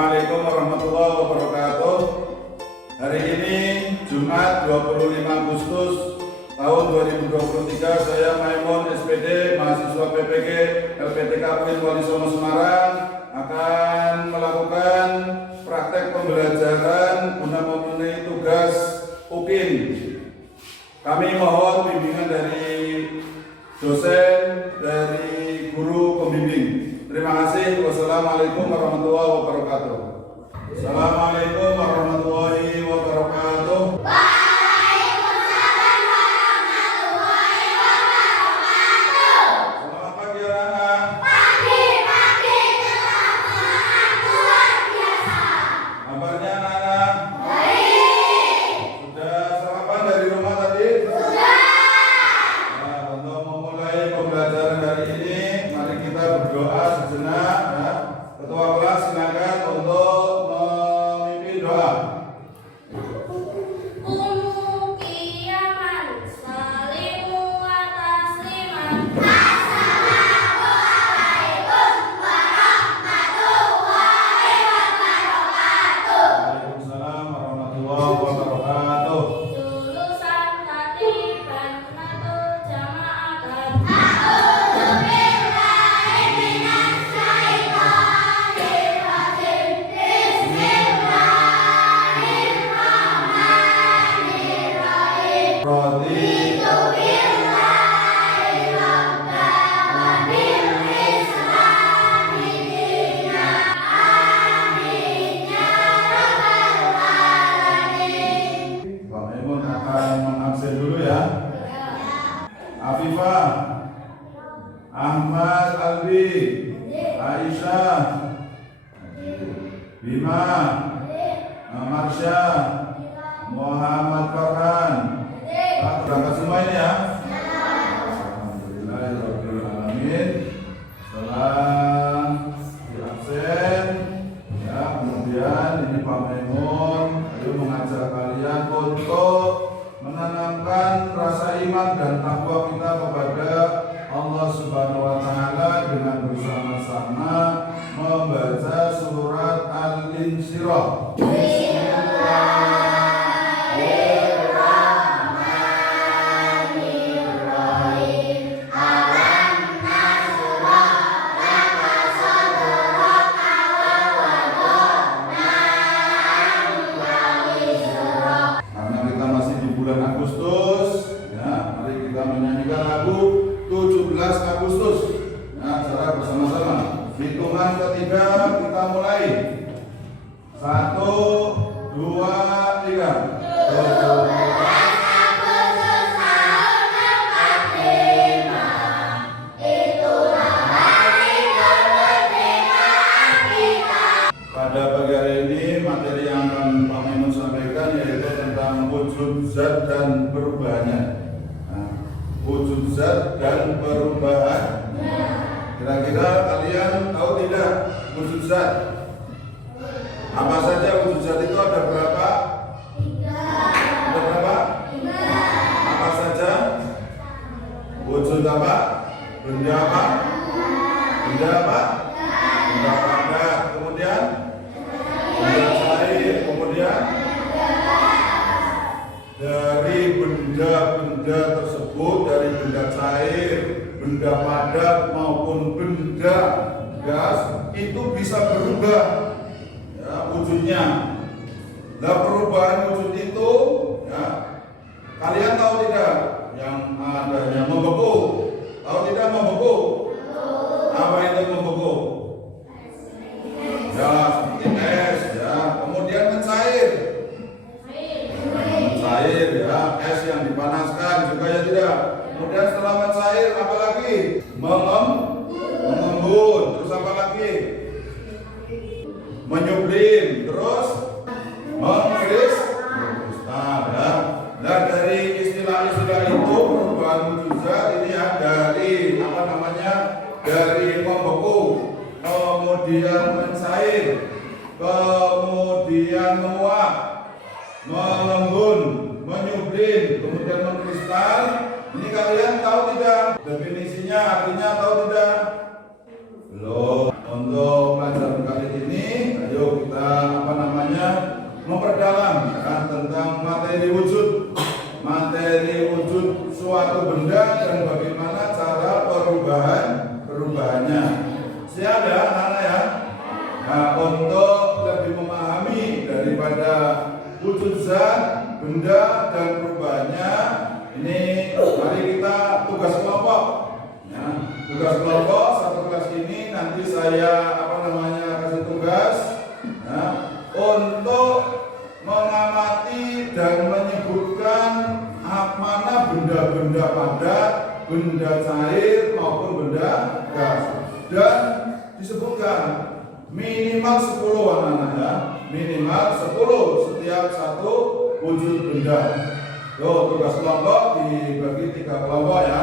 Assalamualaikum warahmatullahi wabarakatuh. Hari ini Jumat 25 Agustus tahun 2023, saya Maimun SPD, mahasiswa PPG LPTK UIN Wali Songo Semarang, akan melakukan praktek pembelajaran guna memenuhi tugas UKIN. Kami mohon bimbingan dari dosen, dari guru pembimbing. Terima kasih. Wassalamualaikum warahmatullahi wabarakatuh. Assalamualaikum warahmatullahi wabarakatuh. Waalaikumsalam warahmatullahi wabarakatuh. Selamat pagi anak-anak. Pagi semangat luar biasa. Kabarnya anak-anak? Baik. Sudah sarapan dari rumah tadi? Sudah. Nah, untuk memulai pembelajaran hari ini, mari kita berdoa sejenak. Ya. Ketua kelas silakan untuk memimpin doa. Kumu kiaman salimu wa tasliman. Assalamualaikum warahmatullahi wabarakatuh. Waalaikumsalam warahmatullahi wabarakatuh. Lulusan tatiban natul jama'atan. A'udzu billahi minas syaitonir rajim. Bismillahirrahmanirrahim. Roti Billahi rabbana wa bil islami dinan. Amin ya rabbal alamin. Pak Maimun akan mengabsen dulu ya. Afifah, Ahmad Alwi, Aisyah, Bima, Marsha, Muhammad Farhan. Pak, berangkat semua ini ya. Alhamdulillahirabbil alamin. Setelah di absen ya, kemudian ini Pak Maimun ayo mengajar kalian untuk menanamkan rasa iman dan takwa kita kepada Allah Subhanahu wa taala dengan bersama-sama membaca surat Al-Insyirah. Bismillahirrahmanirrahim. Alam nasrah laka sadraka wa wada'na anka wizrak. Karena kita masih di bulan Agustus, ya, mari kita menyanyikan lagu 17 Agustus. Ya, secara bersama-sama. Hitungan ketiga kita mulai. 1, 2, 3. Agustus tahun 45. Itulah hari kemerdekaan kita. Pada pagi hari ini materi yang akan Pak Maimun sampaikan yaitu tentang wujud zat dan perubahannya. Nah, wujud zat dan perubahan. Kira-kira kalian tahu tidak wujud zat? Apa saja wujud zat itu, ada berapa? Ada berapa? Apa saja? Wujud apa? Benda apa? Benda apa? Benda padat. Kemudian benda cair. Kemudian dari benda-benda tersebut, dari benda cair, benda padat maupun benda gas, itu bisa berubah ya, wujudnya. Nah, perubahan wujud itu ya, kalian tahu tidak yang adanya membeku? Tahu tidak membeku? Apa itu membeku? Ya, seperti es ya. Kemudian mencair. Mencair ya, es yang dipanaskan juga ya tidak. Kemudian setelah mencair apa lagi? Mengembun. Terus apa lagi? Menyublim. Terus mengkristal ya. Nah, dari istilah-istilah itu perubahan wujud zat ini ya, dari apa namanya? Dari membeku, kemudian mencair, kemudian menguap, mengembun, menyublim, kemudian mengkristal. Ini kalian tahu tidak definisinya, artinya tahu tidak? Belum. Untuk pelajaran kali ini, ayo kita Masih ada anak-anak ya? Nah, untuk lebih memahami daripada wujud zat, benda, dan perubahannya, ini mari kita tugas kelompok. Ya, tugas kelompok satu kelas ini nanti saya kasih tugas ya, untuk mengamati dan menyebutkan mana benda-benda padat, benda cair maupun benda gas, dan disebutkan minimal 10 anak-anak ya, minimal 10 setiap satu wujud benda. Yo, tugas kelompok dibagi 3 kelompok ya.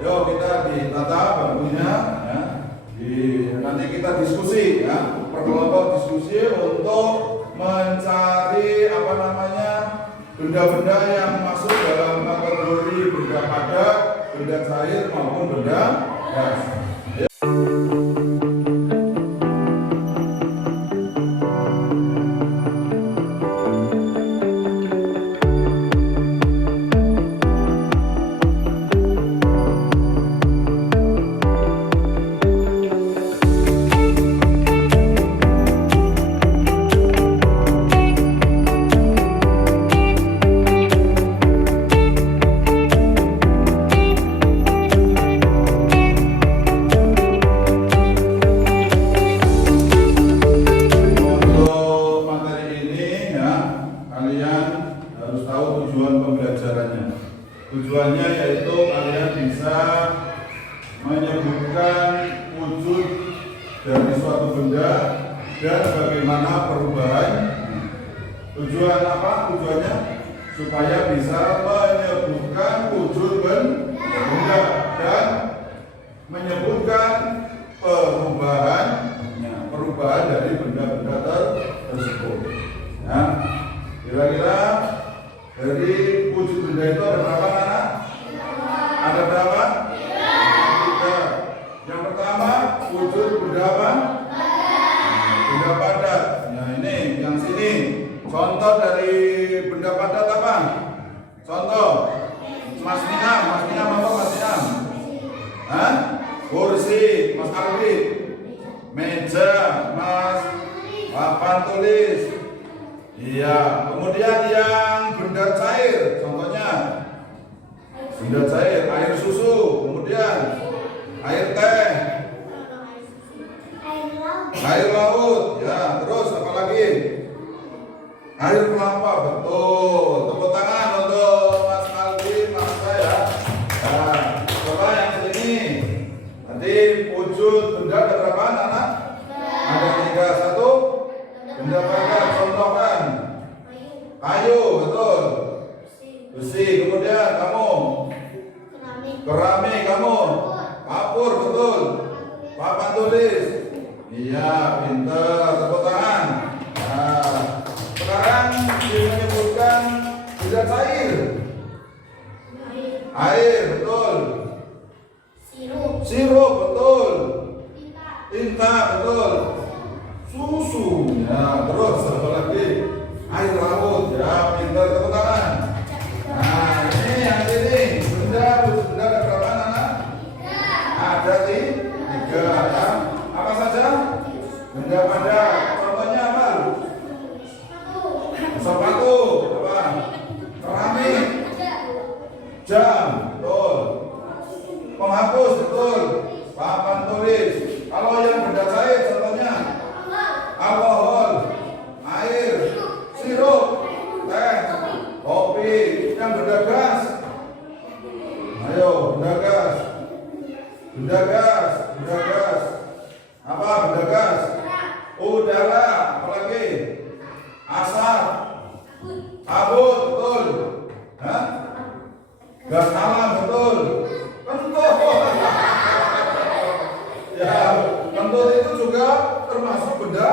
Yo, kita ditata bangkunya ya. Nanti kita diskusi ya, per kelompok diskusi untuk mencari benda-benda yang masuk dalam kategori benda padat, benda cair maupun benda gas. Tujuannya yaitu kalian bisa menyebutkan wujud dari suatu benda dan bagaimana perubahan. Tujuan apa? Tujuannya supaya bisa menyebutkan wujud benda dan menyebutkan perubahan dari benda-benda tersebut. Nah, kira-kira dari wujud benda itu ada berapa anak? Ada berapa? 3. Yang pertama wujud benda apa? Benda padat. Nah ini yang sini. Contoh dari benda padat apa? Contoh. Mas Niam apa Mas Niam? Hah? Kursi, Mas Alwi. Meja, Mas. Papan tulis. Iya, kemudian yang benda cair, contohnya benda cair, air susu, kemudian air teh, air laut, ya, terus apa lagi? Air kelapa, betul. Tepuk tangan untuk Mas Aldi, Mas saya. Nah, coba yang sini. Nanti wujud benda ada berapa anak? Ada 3. 1 benda padat, contohkan kayu, betul. Besi, kemudian kamu keramik, kamu kapur, betul. Papan tulis, iya, pinter, tepuk tangan. Nah, sekarang menyebutkan benda cair. Air, betul. Sirup, betul. Tinta, betul. Susu, ya, terus apa lagi? Air laut, ya, pintar, tepuk tangan. Nah, ini yang ini benda ada berapa anak? Ada 3 ya. Apa saja? Benda padat. Contohnya apa? Sepatu, apa? Keramik, jam, betul. Penghapus, betul. Papan tulis. Kalau yang benda cair, contohnya alkohol, air, sirup, teh, kopi. Yang benda gas, ayo benda gas, apa benda gas? Udara, apalagi? Asap, kabut, betul. Hah? Gas alam, betul. Kentut. Ya, kentut itu juga termasuk benda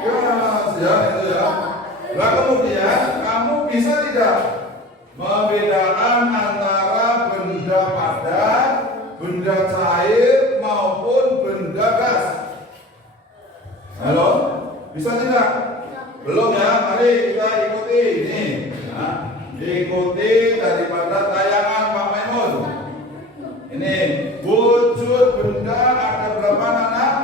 gas, ya, itu ya. Nah, kemudian kamu bisa tidak membedakan antara benda padat, benda cair maupun benda gas? Halo, bisa tidak? Belum ya? Mari kita ikuti ini. Nah, ikuti daripada tayangan Pak Maimun. Ini wujud benda ada berapa anak?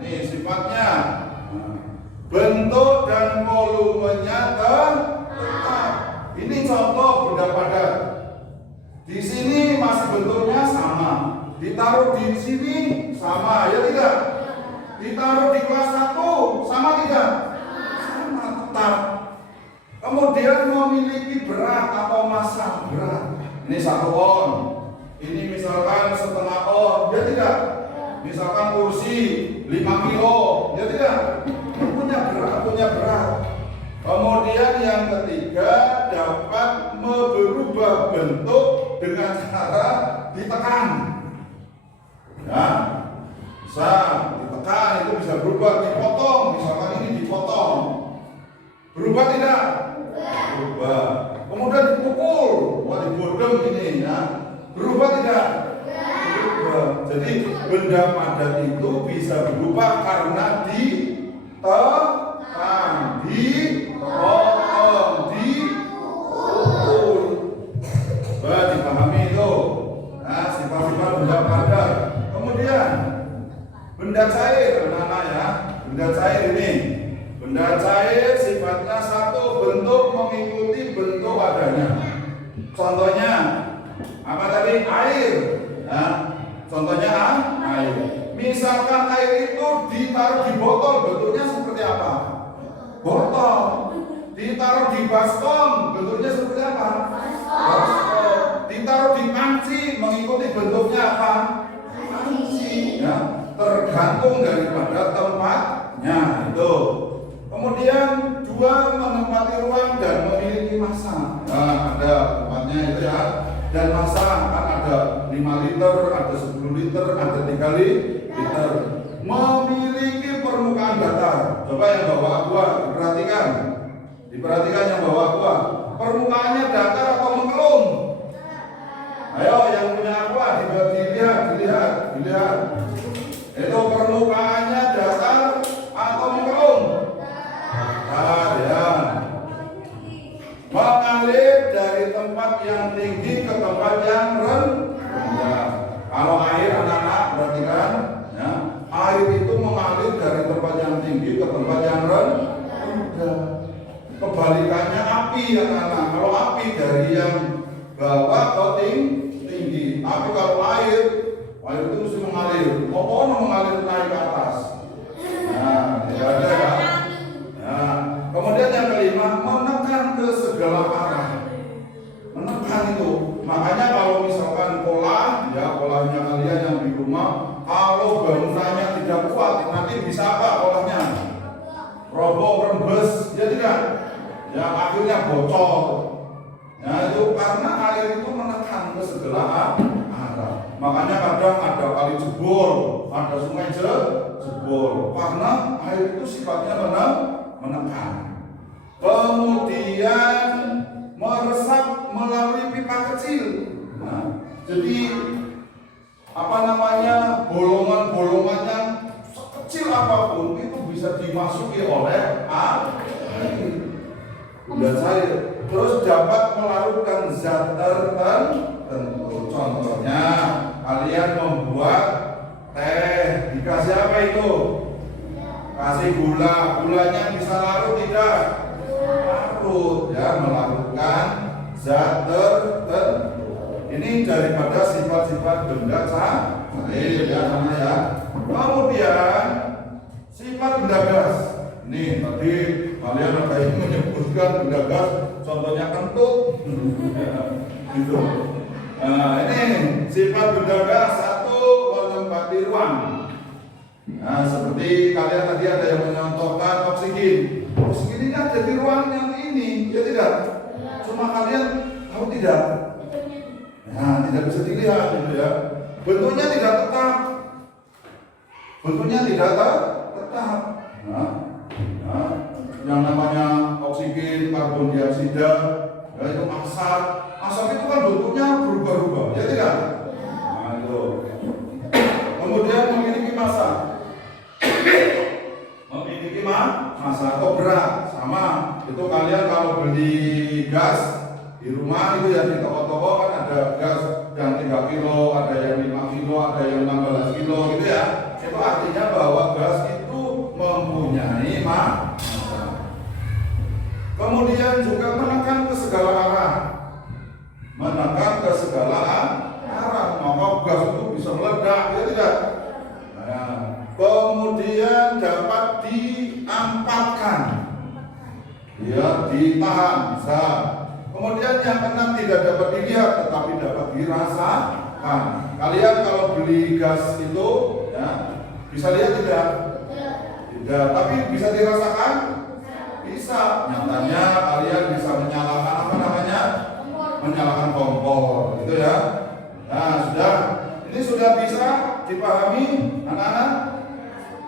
Nih sifatnya. Bentuk dan volumenya tetap. Ini contoh benda padat. Di sini masih bentuknya sama. Ditaruh di sini sama, ya tidak? Ditaruh di kelas 1 sama tidak? Sama tetap. Kemudian memiliki berat atau massa berat. Ini 1 on. Ini misalkan setengah on, ya tidak? Misalkan kursi 5 kilo, ya tidak? Punya berat. Kemudian yang ketiga dapat berubah bentuk dengan cara ditekan. Ya, bisa ditekan, itu bisa berubah, dipotong. Misalkan ini dipotong, berubah tidak? Berubah. Kemudian dipukul, wah dibodem ini, ya. Berubah tidak? Berubah. Jadi benda padat itu bisa berubah karena ditekan, dipotong, dipukul. Coba dipahami itu. Nah, sifat-sifat benda padat. Kemudian benda cair, anak-anak ya. Benda cair ini. Benda cair sifatnya 1 bentuk mengikuti bentuk adanya. Contohnya apa tadi? Air. Nah, contohnya air. Misalkan air itu ditaruh di botol, bentuknya seperti apa? Botol. Ditaruh di baskom, bentuknya seperti apa? Baskom. Ditaruh di panci, mengikuti bentuknya apa? Panci. Ya, tergantung daripada tempatnya itu. Kemudian 2 menempati ruang dan memiliki massa. Nah, ada tempatnya itu ya. Dan massa kan ada 5 liter, ada 10 liter, ada 3 liter. Memiliki permukaan datar. Coba yang bawa aqua diperhatikan. Diperhatikan yang bawa aqua. Permukaannya datar atau mengkelum? Ayo yang punya aqua dilihat. Itu permukaannya datar atau mengkelum? Datar ya. Mengalir dari tempat yang tinggi ke tempat yang rendah. Kalau air anak-anak perhatikan ya, air itu mengalir dari tempat yang tinggi ke tempat yang rendah. Kebalikannya api anak-anak. Kalau api dari yang bawah ke tinggi. Tapi kalau air itu mesti mengalir. Pokoknya mengalir naik ke atas. Nah, tidak ada ya. Nah, kemudian yang kelima, menekan ke segala arah. Menekan itu. Makanya kalau misalkan polanya kalian yang di rumah, kalau bangunannya tidak kuat, nanti bisa apa polanya? Roboh, rembes, ya tidak? Ya akhirnya bocor. Ya itu karena air itu menekan ke segala arah. Makanya kadang ada kali jebol, ada sungai jebol. Karena air itu sifatnya menekan. Kemudian meresap melalui pipa kecil. Nah, jadi bolongan-bolongan yang sekecil apapun itu bisa dimasuki oleh air. Benda cair. Terus dapat melarutkan zat tertentu. Contohnya kalian membuat teh, dikasih apa itu? Kasih gulanya bisa larut tidak? Larut ya, melarutkan zat tertentu. Ini daripada sifat-sifat benda cair ya sama ya. Kemudian sifat benda gas. Ini tadi kalian ada yang menyebutkan benda gas, contohnya kentut. Gitu. Nah, ini sifat benda gas. 1, menempati ruang. Nah, seperti kalian tadi ada yang menyontohkan oksigen. Oksigen ini ada di ruang yang ini, ya tidak? Cuma kalian tahu tidak? Nah, tidak bisa dilihat gitu ya. Bentuknya tidak tetap. Tetap. Nah, yang namanya oksigen, karbon dioksida, ya itu asap. Asap itu kan bentuknya berubah-ubah, ya tidak? Nah, itu. Kemudian memiliki massa. Memiliki massa atau berat sama. Itu kalian kalau beli gas di rumah itu ya, di toko-toko kan ada gas yang 3 kilo, ada yang 5 kilo, ada yang 16 kilo gitu ya. Itu artinya bahwa gas ditahan, bisa. Kemudian yang keenam tidak dapat dilihat tetapi dapat dirasakan. Kalian kalau beli gas itu ya, bisa lihat tidak? Tidak, tapi bisa dirasakan? Bisa. Nyatanya kalian bisa menyalakan apa namanya? Menyalakan kompor, gitu ya. Nah, sudah. Ini sudah bisa dipahami anak-anak?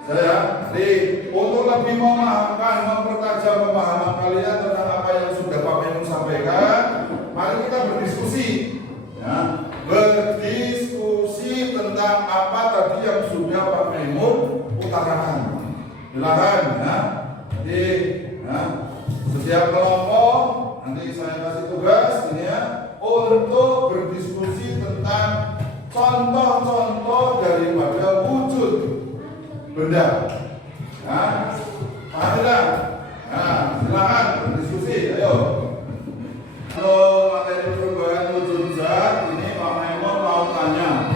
Saya, jadi untuk lebih mempertajam pemahaman kalian tentang apa yang sudah Pak Menum sampaikan, mari kita berdiskusi, ya, berdiskusi tentang apa tadi yang sudah Pak Menum utarakan. Silakan, ya. Jadi, ya, setiap kelompok nanti saya kasih tugas ini ya untuk berdiskusi tentang contoh-contoh daripada wujud benda. Nah, tidak. Nah, silakan berdiskusi. Ayo. Kalau materi perubahan wujud zat ini Pak Maimon mau tanya,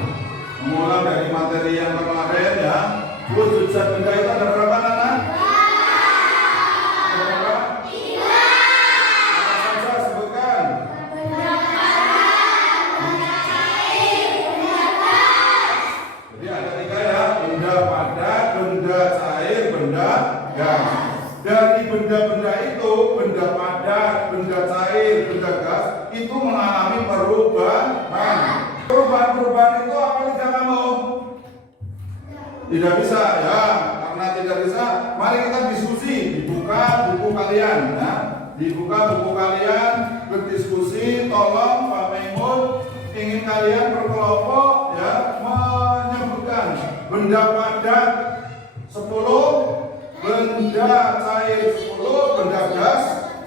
mengulang dari materi yang kemarin ya. Wujud zat benda itu ada berapa anak? Berapa? 3. Apa saja sebutkan? Jadi ada 3 ya, benda padat, benda cair, benda gas. Dari benda-benda itu, benda padat, benda cair, benda gas, itu mengalami perubahan. Perubahan-perubahan itu apa tidak kamu? Tidak bisa ya, karena tidak bisa. Mari kita diskusi, dibuka buku kalian, ya. Dibuka buku kalian, berdiskusi. Tolong Pak Maimun, ingin kalian berkelompok ya menyebutkan benda padat 10, benda cair 10, benda gas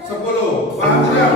10. Paham tidak?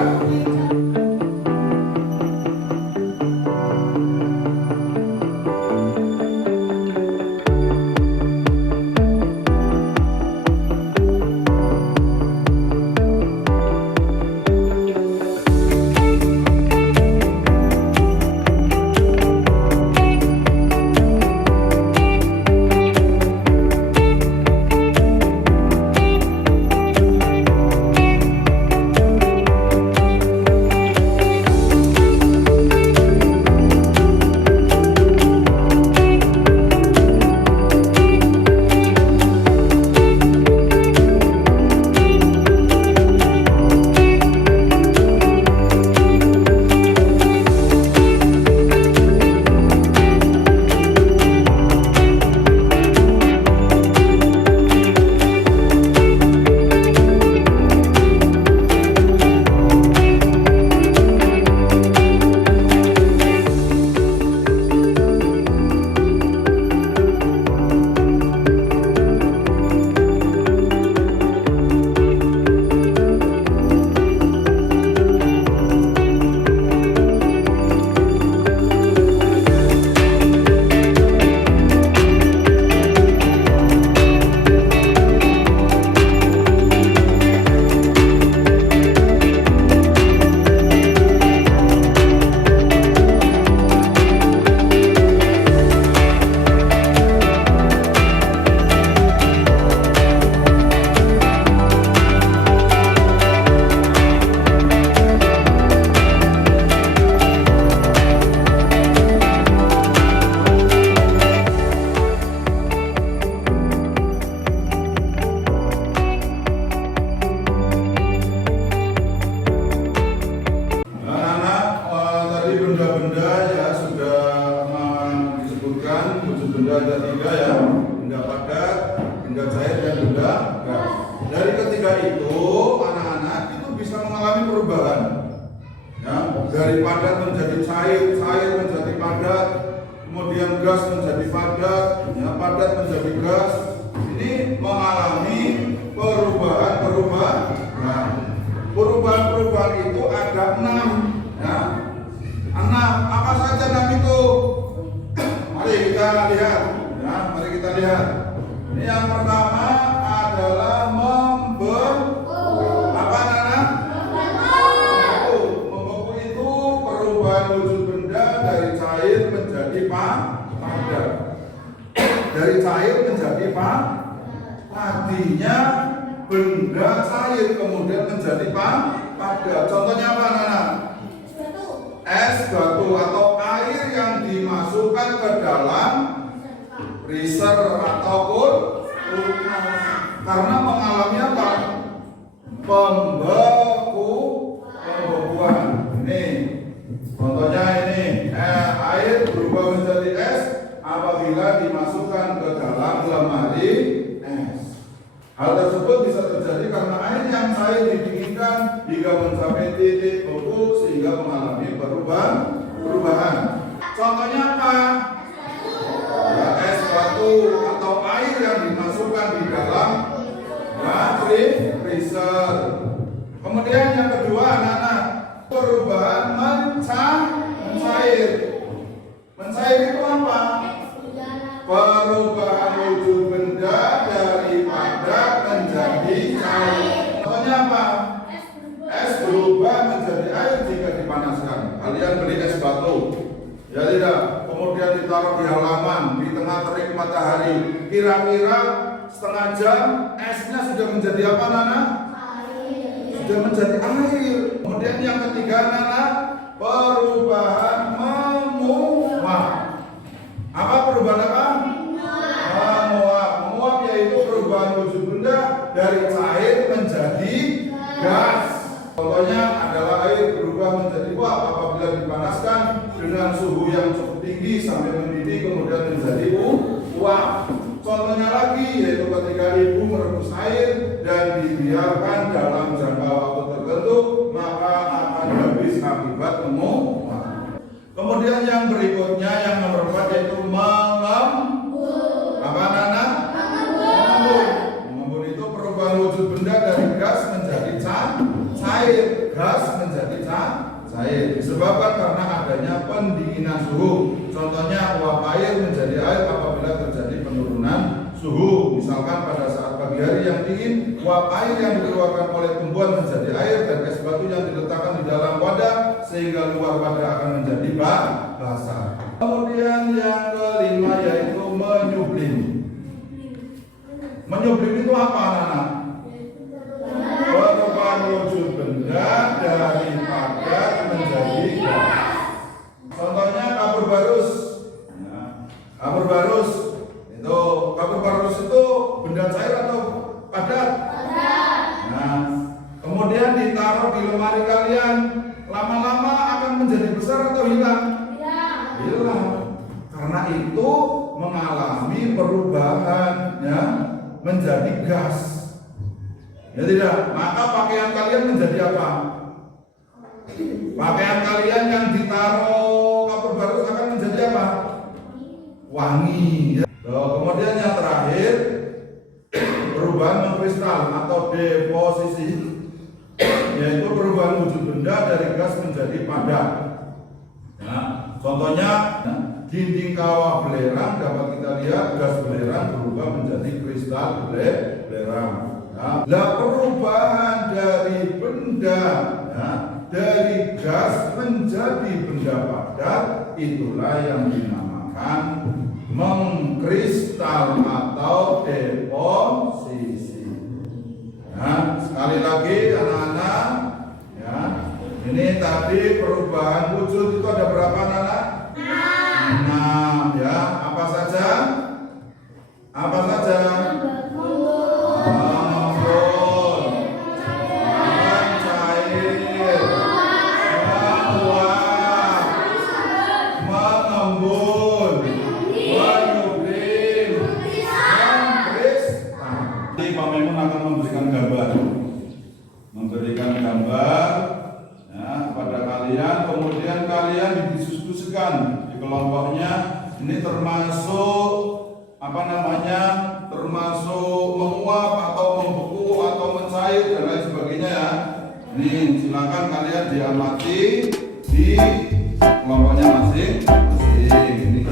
ada 3 ya, benda padat, benda cair dan benda gas. Dari ketiga itu anak-anak itu bisa mengalami perubahan. Ya, dari padat menjadi cair, cair menjadi padat, kemudian gas menjadi padat, ya, padat menjadi gas. Ini mengalami perubahan-perubahan. Nah, perubahan-perubahan itu ada 6. Ya. 6. Apa saja 6 itu? Mari kita lihat. Ya, mari kita lihat. Ini yang pertama adalah membentuk. Apa anak-anak? Membentuk. Membentuk itu perubahan wujud benda dari cair menjadi padat. Dari cair menjadi padat. Tadinya benda cair kemudian menjadi padat. Contohnya apa, Nana? Es batu atau air yang dimasukkan ke dalam freezer atau kulkas karena mengalami apa? Pembekuan. Ini contohnya ini, air berubah menjadi es apabila dimasukkan ke dalam lemari es. Hal tersebut bisa terjadi karena air yang cair didinginkan hingga mencapai titik beku sehingga mengalami perubahan. Contohnya apa? Ya, es batu atau air yang dimasukkan di dalam freezer. Kemudian yang kedua, anak-anak, perubahan mencair. Mencair itu apa? Perubahan wujud benda dari padat menjadi cair. Contohnya apa? Es berubah menjadi air jika dipanaskan. Kalian beli es batu, ya tidak? Kemudian ditaruh di halaman di tengah terik matahari. Kira-kira setengah jam esnya sudah menjadi apa, Nana? Sudah menjadi air. Kemudian yang ketiga, Nana, perubahan menguap. Apa perubahan apa? Menguap. Menguap yaitu perubahan wujud benda dari cair menjadi gas. Contohnya adalah air berubah menjadi uap apabila dipanaskan dengan suhu yang cukup tinggi sampai mendidih kemudian menjadi uap. Contohnya lagi yaitu ketika ibu merebus air dan dibiarkan dalam jangka waktu tertentu maka akan habis akibat menguap. Kemudian yang berikutnya yang nomor 4 yaitu mengembun. Apa, Nana? Mengembun. Mengembun itu perubahan wujud benda dari gas menjadi cair. Gas menjadi cair disebabkan karena adanya pendinginan suhu. Contohnya uap air menjadi air apabila terjadi penurunan suhu. Misalkan pada saat pagi hari yang dingin, uap air yang dikeluarkan oleh tumbuhan menjadi air dan es batu yang diletakkan di dalam wadah sehingga luar wadah akan menjadi basah. Kemudian yang kelima yaitu menyublim. Menyublim itu apa, anak-anak? Perubahan wujud benda dari padat menjadi gas. Contohnya kapur barus. Kapur barus itu benda cair atau padat? Nah, kemudian ditaruh di lemari kalian, lama-lama akan menjadi besar atau hilang? Hilang. Karena itu mengalami perubahan, ya, menjadi gas. Ya tidak? Maka pakaian kalian menjadi apa? Pakaian kalian yang ditaruh kapur barus akan menjadi apa? Wangi. Kemudian yang terakhir perubahan mengkristal atau deposisi, yaitu perubahan wujud benda dari gas menjadi padat. Ya, contohnya dinding kawah belerang dapat kita lihat gas belerang berubah menjadi kristal belerang. Nah, perubahan dari benda, ya, dari gas menjadi benda padat itulah yang dinamakan mengkristal atau deposisi. Nah, sekali lagi anak-anak, ya, ini tadi perubahan wujud itu ada berapa, anak-anak? 6, ya. Apa saja? Apa saja? Memberikan gambar, ya, kepada kalian, kemudian kalian didiskusikan di kelompoknya. Ini termasuk apa namanya? Termasuk menguap atau membeku atau mencair dan lain sebagainya, ya. Ini silakan kalian diamati di kelompoknya masing-masing. Ini.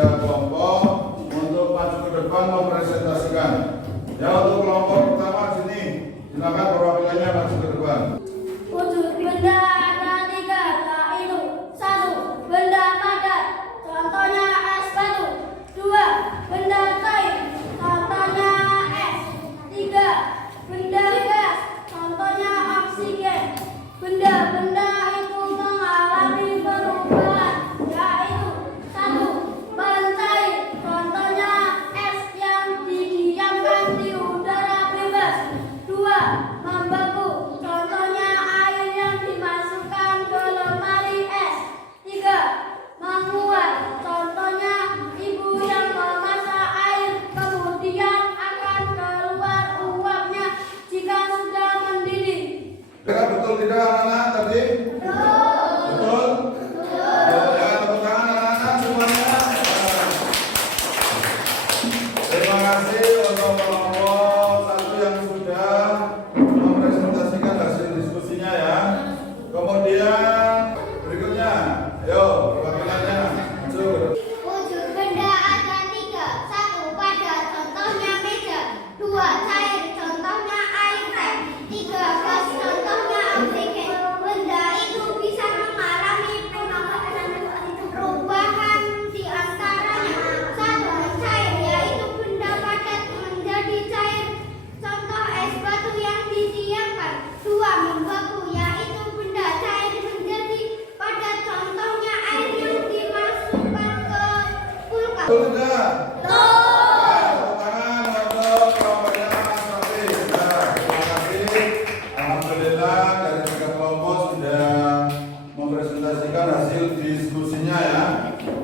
kepada kelompok untuk maju ke depan mempresentasikan. Ya, untuk kelompok pertama sini, silakan perwakilannya maju ke depan. Wujud benda ada tiga, yaitu 1. Benda padat, contohnya es batu. 2. Benda cair, contohnya es. 3. Benda gas, contohnya oksigen. Benda-benda itu mengalami perubahan, yaitu 1. Bahan cair, contohnya es yang didiamkan di udara bebas. 2. Membeku, contohnya air yang dimasukkan ke lemari es. 3. Menguap, contohnya ibu yang memasak air kemudian akan keluar uapnya jika sudah mendidih. Kira betul tidak anak-anak tadi? Betul? Ya, tepuk tangan anak-anak semuanya. Terima kasih untuk kelompok 1 yang sudah mempresentasikan hasil diskusinya ya. Kemudian berikutnya, ayo perwakilannya maju. Wujud benda ada tiga, 1. Padat, contohnya meja. 2. Cair, contohnya air teh. 3. Gas, contohnya oksigen. Benda itu bisa mengalami perubahan di antaranya. 1. Mencair, yaitu benda padat menjadi cair, contoh es batu yang didiamkan. 2. Membeku, yaitu benda cair menjadi padat, contohnya air yang dimasukkan ke kulkas. Betul tidak? Tepuk tangan untuk kelompoknya Mas Rafi. Nah, terima kasih. Alhamdulillah dari 3 kelompok sudah mempresentasikan hasil diskusinya ya.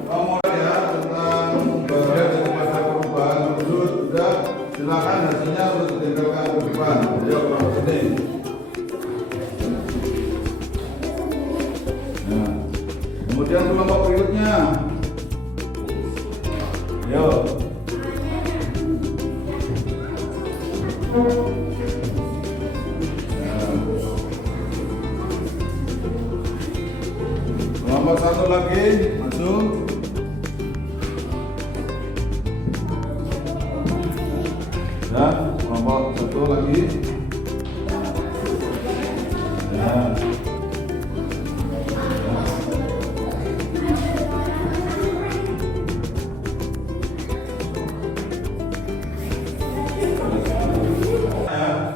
Kemudian ya tentang bagian daripada perubahan wujud sudah, silakan hasilnya untuk ditempelkan ke depan. Ayo kelompok sini. Nah, kemudian kelompok berikutnya. Yo. Kelompok 1 lagi, maju. Ya, kelompok 1 lagi. Ya.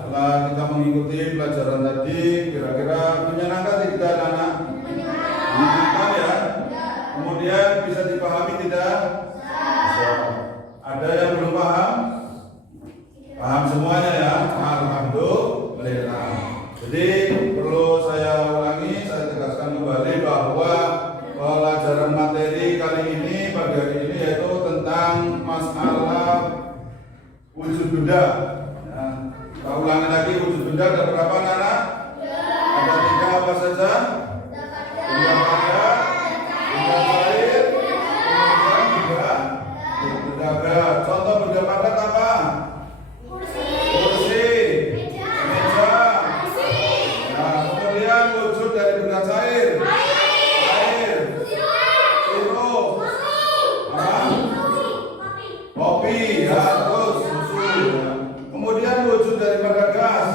Setelah kita mengikuti pelajaran tadi, kira-kira menyenangkan tidak kita anak-anak? Menyenangkan ya? Kemudian bisa dipahami tidak? Bisa. Ada yang belum paham? Paham semuanya ya? Alhamdulillah. Jadi perlu saya ulangi, saya tegaskan kembali bahwa pelajaran materi kali ini pada hari ini yaitu tentang masalah wujud benda. Ya. Kita ulangi lagi, wujud benda ada berapa anak-anak? Ada 3 apa saja? Benda padat, benda cair, kemudian benda berat. Contoh benda padat apa? Kursi, meja. Nah, kemudian wujud dari benda cair. Air, sirup, kopi, ya, terus susu. Ya. Kemudian wujud daripada gas.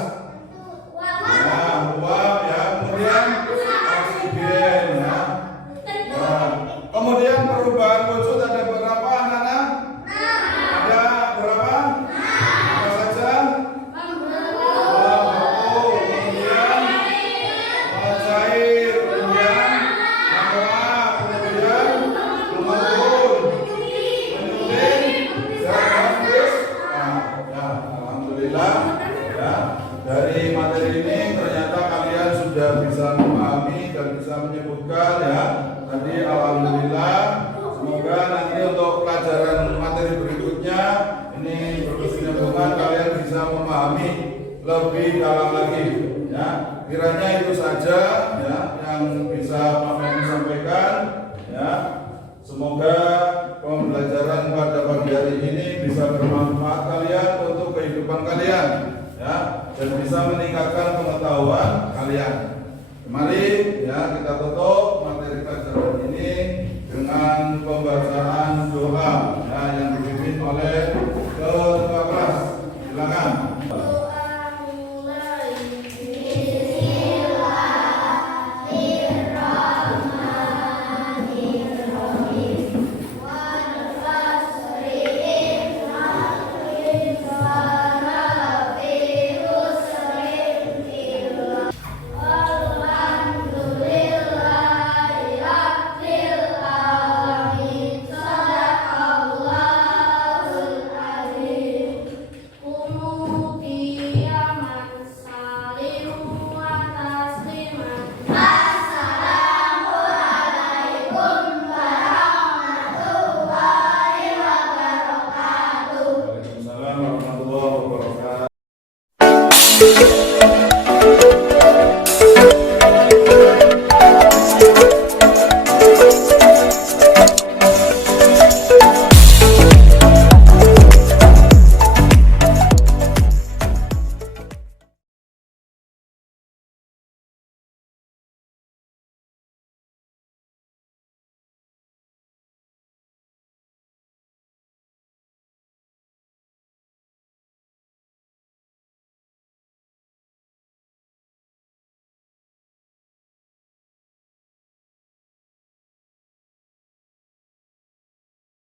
Nah, uap ya. Kemudian oksigen ya. Nah, kemudian perubahan wujud ada berapa anak-anak? Ada berapa? Apa saja? Membeku, kemudian mencair, kemudian menguap, kemudian mengembun, menyuling, dan habis. Nah, ya, alhamdulillah ya. Dari materi ini ternyata kalian sudah bisa memahami dan bisa menyebutkan ya. Tadi alhamdulillah. Semoga nanti untuk pelajaran materi berikutnya ini berkesinambungan kalian bisa memahami lebih dalam lagi ya. Kiranya itu saja ya yang bisa Pak Memi sampaikan ya. Semoga pembelajaran pada pagi hari ini bisa bermanfaat kalian untuk kehidupan kalian ya, dan bisa meningkatkan pengetahuan kalian. Mari ya kita tutup materi pelajaran ini dengan pembacaan doa Thank you.